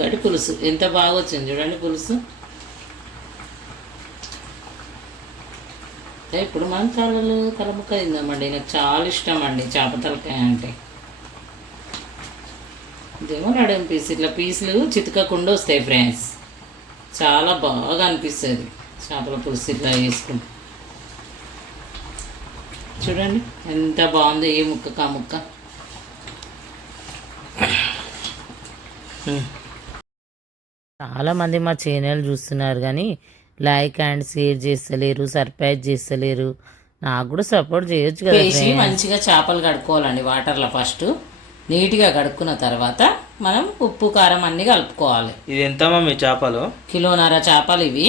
గడి పులుసు ఎంత బాగా వచ్చింది చూడండి పులుసు. ఇప్పుడు మనం తలముక్క తిందామండి. నాకు చాలా ఇష్టం అండి చేప తలకాయ అంటే. ఇదేమో నడుం పీస్, ఇట్లా పీసులు చితకకుండా వస్తాయి ఫ్రెండ్స్. చాలా బాగా అనిపిస్తుంది చేపల పులుసు ఇట్లా వేసుకుంటే. చూడండి ఎంత బాగుంది, ఏ ముక్క కా ముక్క. చాలామంది మా ఛానల్ చూస్తున్నారు కానీ లైక్ అండ్ షేర్ చేస్తలేరు, సర్ప్రైజ్ చేస్తలేరు. నాకు కూడా సపోర్ట్ చేయొచ్చు కదా. మంచిగా చేపలు కడుక్కోవాలండి వాటర్లో. ఫస్ట్ నీట్గా కడుక్కున్న తర్వాత మనం ఉప్పు కారం అన్నీ కలుపుకోవాలి. ఇది ఎంత మమ్మీ చేపలు? కిలోన్నర చేపలు ఇవి.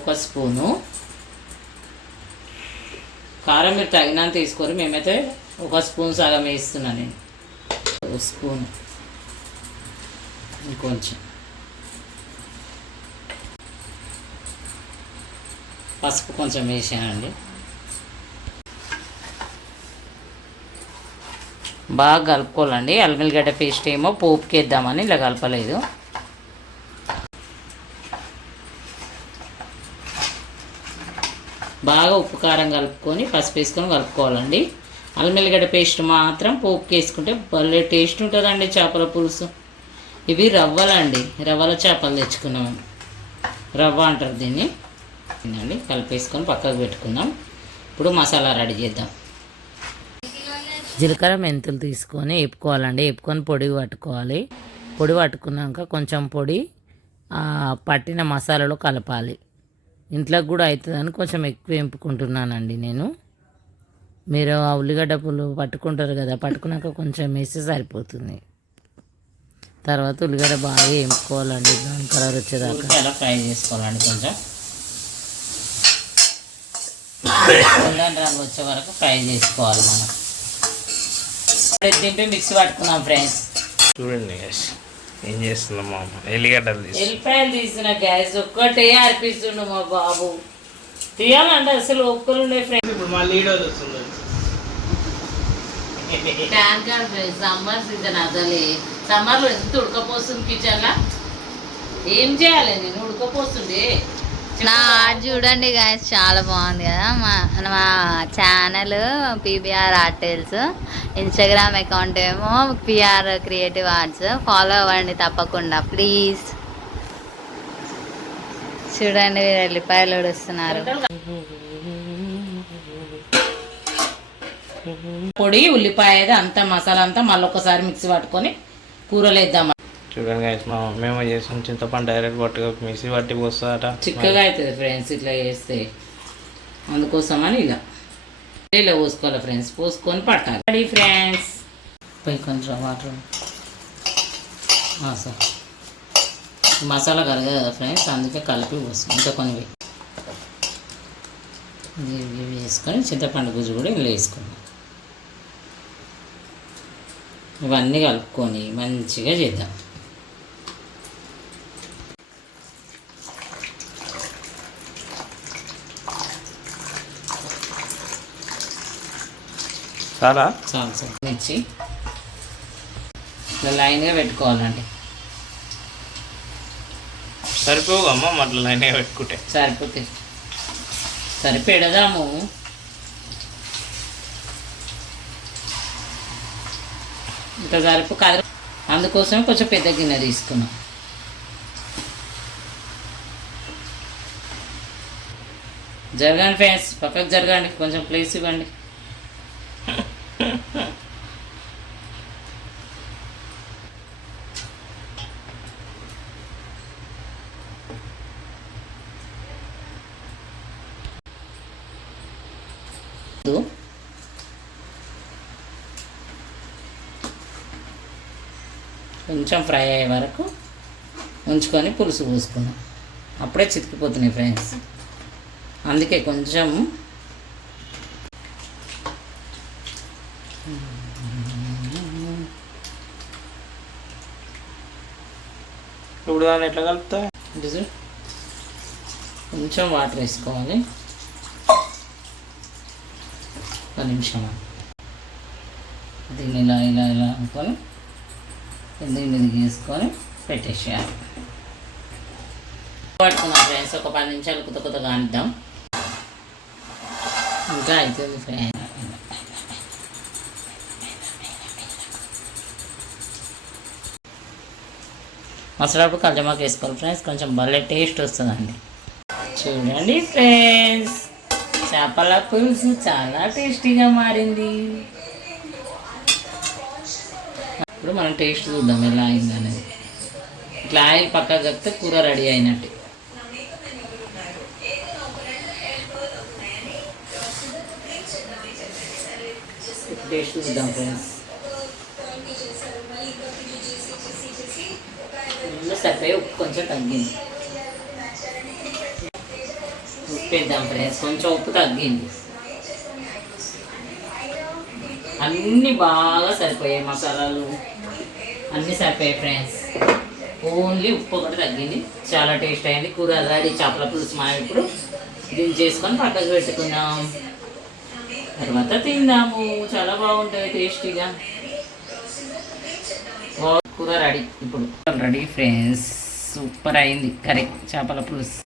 ఒక స్పూను కారం మీరు తగినంత తీసుకోరు, మేమైతే ఒక స్పూన్ సగం వేస్తున్నాను నేను. ఒక స్పూన్, ఇంకొంచెం పసుపు కొంచెం వేసానండి. బాగా కలుపుకోవాలండి. అల్లిగడ్డ పేస్ట్ ఏమో పోపుకి వేద్దామని ఇలా కలపలేదు. బాగా ఉప్పు కారం కలుపుకొని పసుపు వేసుకొని కలుపుకోవాలండి. అల్లిగడ్డ పేస్ట్ మాత్రం పోపుకి వేసుకుంటే భలే టేస్ట్ ఉంటుందండి చేపల పులుసు. ఇవి రవ్వలండి, రవ్వల చేపలు తెచ్చుకున్నాం. రవ్వ అంటారు దీన్ని. అండి కలిపేసుకొని పక్కకు పెట్టుకుందాం. ఇప్పుడు మసాలా రెడీ చేద్దాం. జీలకర్ర మెంతులు తీసుకొని వేపుకోవాలండి. వేపుకొని పొడి పట్టుకోవాలి. పొడి పట్టుకున్నాక కొంచెం పొడి పట్టిన మసాలాలో కలపాలి. ఇంట్లోకి కూడా అవుతుందని కొంచెం ఎక్కువ వేపుకుంటున్నానండి నేను. మీరు ఆ ఉల్లిగడ్డ పులు పట్టుకుంటారు కదా, పట్టుకున్నాక కొంచెం వేస్తే సరిపోతుంది. తర్వాత ఉల్లిగడ్డ బాగా వేపుకోవాలండి, బ్రౌన్ కలర్ వచ్చేదాకా అలా ఫ్రై చేసుకోవాలండి. కొంచెం గోల్డెన్ రంగు వచ్చే వరకు ఫ్రై చేసుకోవాలి. మనం దింపి మిక్సీ పట్టుకున్నాం ఫ్రెండ్స్. చూడండి ఏం చేస్తున్నాం మా అమ్మ. ఎల్లిపాయలు తీసిన గ్యాస్ ఒక్కటే అర్పిస్తుండు మా బాబు. తీయాలంటే అసలు ఒక్కరుండే ఫ్రెండ్స్. ఇప్పుడు మళ్ళీ వస్తుంది సమ్మర్ సీజన్ అసలే. సమ్మర్లో ఎంత ఉడకపోస్తుంది కిచెన్లో. ఏం చేయాలి నేను, ఉడకపోతుంది. నా ఆర్ట్ చూడండి గాయస్, చాలా బాగుంది కదా. మా ఛానల్ పీబీఆర్ ఆర్టెల్స్, ఇన్స్టాగ్రామ్ అకౌంట్ ఏమో పిఆర్ క్రియేటివ్ ఆర్ట్స్. ఫాలో అవ్వండి తప్పకుండా ప్లీజ్. చూడండి ఎల్లిపాయలు ఉడుస్తున్నారు. పొడి ఉల్లిపాయ అంతా మసాలా అంతా మళ్ళీ ఒకసారి మిక్సీ పట్టుకొని కూరలు వేద్దాం. చూడండి గైస్, మా మేము చేసిన చింతపండు డైరెక్ట్ పట్టుగా మిక్సీ పట్టి పోస్తుందట. చిక్కగా అవుతుంది ఫ్రెండ్స్ ఇట్లా చేస్తే. అందుకోసమని ఇలా పోసుకోవాలి ఫ్రెండ్స్. పోసుకొని పట్టాలి. Ready friends. పై కొంచెం వాటర్ సార్ మసాలా కరగదు కదా ఫ్రెండ్స్, అందుకే కలిపి పోస్తాం. ఇంకా కొన్ని వేసుకొని చింతపండు గుజ్జు కూడా ఇలా వేసుకున్నాం. ఇవన్నీ కలుపుకొని మంచిగా చేద్దాం. చాలా చాలు సార్. మిర్చి ఇట్లా లైన్గా పెట్టుకోవాలండి. సరిపోగమ్మా అట్లా లైన్గా పెట్టుకుంటే. సరిపోతే సరిపెడదాము. ఇంత సరిపో కాదు, అందుకోసం కొంచెం పెద్ద గిన్నె తీసుకున్నాం. జరగండి ఫ్రెండ్స్, పక్కకు జరగండి, కొంచెం ప్లేస్ ఇవ్వండి. కొంచెం ఫ్రై అయ్యే వరకు ఉంచుకొని పులుసు పోసుకున్నాం. అప్పుడే చితికిపోతున్నాయి ఫ్రెండ్స్, అందుకే కొంచెం ఇప్పుడు దాన్ని ఎట్లా కలుపుతా. కొంచెం వాటర్ వేసుకోవాలి. ఒక నిమిషం దీన్ని ఇలా ఇలా ఇలా అనుకొని ఇది వేసుకొని పెట్టేసేయాలి. పట్టుకున్నాం ఫ్రెండ్స్, ఒక 10 నిమిషాలు కొత్తగా అనిద్దాం. ఇంకా అవుతుంది ఫ్రెండ్స్. మసాలాపు కల్జమాకు వేసుకోవాలి ఫ్రెండ్స్, కొంచెం భలే టేస్ట్ వస్తుందండి. చూడండి ఫ్రెండ్స్, చేపల పులుసు చాలా టేస్టీగా మారింది. ఇప్పుడు మనం టేస్ట్ చూద్దాం ఎలా అయింది అనేది. ఇట్లా ఆయిల్ పక్కకు కప్పితే కూర రెడీ అయినట్టు. టేస్ట్ చూద్దాం ఫ్రెండ్స్. సరిపోయి ఉప్పు కొంచెం తగ్గింది. ఉప్పు వేద్దాం ఫ్రెండ్స్, కొంచెం ఉప్పు తగ్గింది. అన్నీ బాగా సరిపోయాయి, మసాలాలు అన్నీ సరిపోయాయి ఫ్రెండ్స్. ఓన్లీ ఉప్పు ఒకటి తగ్గింది. చాలా టేస్ట్ అయింది. కూర రెడీ, చేపల పులుసు మనం ఇప్పుడు దీన్ని చేసుకొని పక్కకు పెట్టుకుందాం. తర్వాత తిందాము. చాలా బాగుంటుంది టేస్టీగా. కూర రెడీ. ఇప్పుడు రెడీ ఫ్రెండ్స్, సూపర్ అయింది కర్రీ చేపల పులుసు.